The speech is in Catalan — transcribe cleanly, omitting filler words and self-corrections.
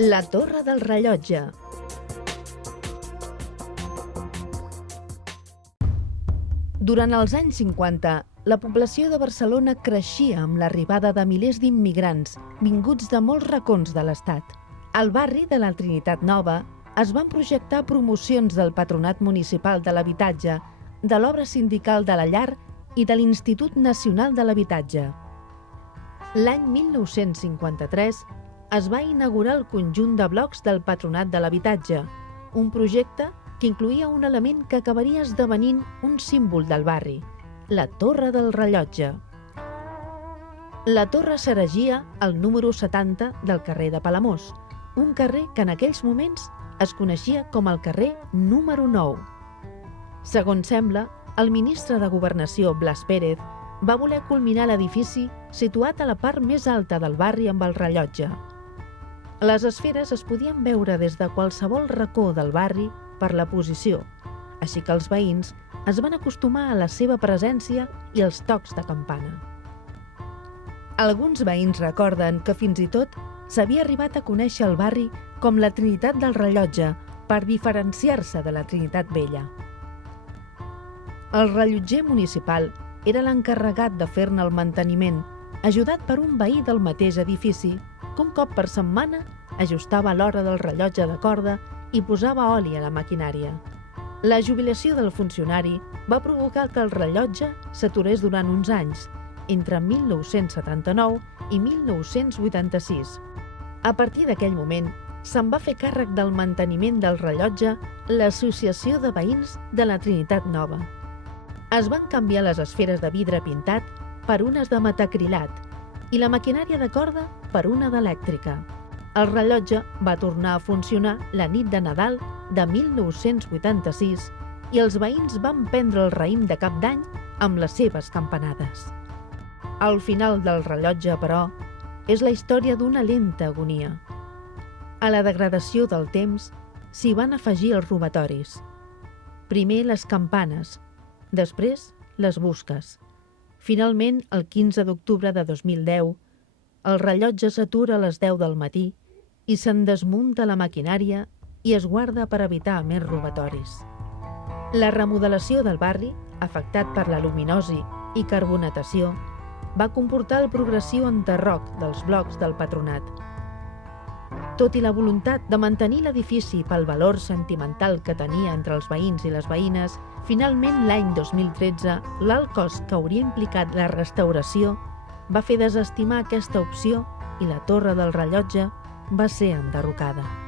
La Torre del Rellotge. Durant els anys 50, la població de Barcelona creixia amb l'arribada de milers d'immigrants vinguts de molts racons de l'Estat. Al barri de la Trinitat Nova es van projectar promocions del Patronat Municipal de l'Habitatge, de l'Obra Sindical de la Llar i de l'Institut Nacional de l'Habitatge. L'any 1953 es va inaugurar el conjunt de blocs del Patronat de l'Habitatge, un projecte que incloïa un element que acabaria esdevenint un símbol del barri, la Torre del Rellotge. La torre s'erigia al número 70 del carrer de Palamós, un carrer que en aquells moments es coneixia com el carrer número 9. Segons sembla, el ministre de Governació, Blas Pérez, va voler culminar l'edifici situat a la part més alta del barri amb el rellotge. Les esferes es podien veure des de qualsevol racó del barri per la posició, així que els veïns es van acostumar a la seva presència i els tocs de campana. Alguns veïns recorden que fins i tot s'havia arribat a conèixer el barri com la Trinitat del Rellotge per diferenciar-se de la Trinitat Vella. El rellotger municipal era l'encarregat de fer-ne el manteniment, ajudat per un veí del mateix edifici, que un cop per setmana ajustava l'hora del rellotge de corda i posava oli a la maquinària. La jubilació del funcionari va provocar que el rellotge s'aturés durant uns anys, entre 1979 i 1986. A partir d'aquell moment, se'n va fer càrrec del manteniment del rellotge l'Associació de Veïns de la Trinitat Nova. Es van canviar les esferes de vidre pintat per unes de metacrilat i la maquinària de corda per una d'elèctrica. El rellotge va tornar a funcionar la nit de Nadal de 1986 i els veïns van prendre el raïm de Cap d'Any amb les seves campanades. Al final del rellotge, però, és la història d'una lenta agonia. A la degradació del temps s'hi van afegir els robatoris. Primer les campanes, després les busques. Finalment, el 15 d'octubre de 2010, el rellotge s'atura a les 10 del matí i se'n desmunta la maquinària i es guarda per evitar més robatoris. La remodelació del barri, afectat per la luminosi i carbonatació, va comportar el progressiu enderroc dels blocs del patronat. Tot i la voluntat de mantenir l'edifici pel valor sentimental que tenia entre els veïns i les veïnes, finalment l'any 2013 l'alt cost que hauria implicat la restauració va fer desestimar aquesta opció i la Torre del Rellotge va ser enderrocada.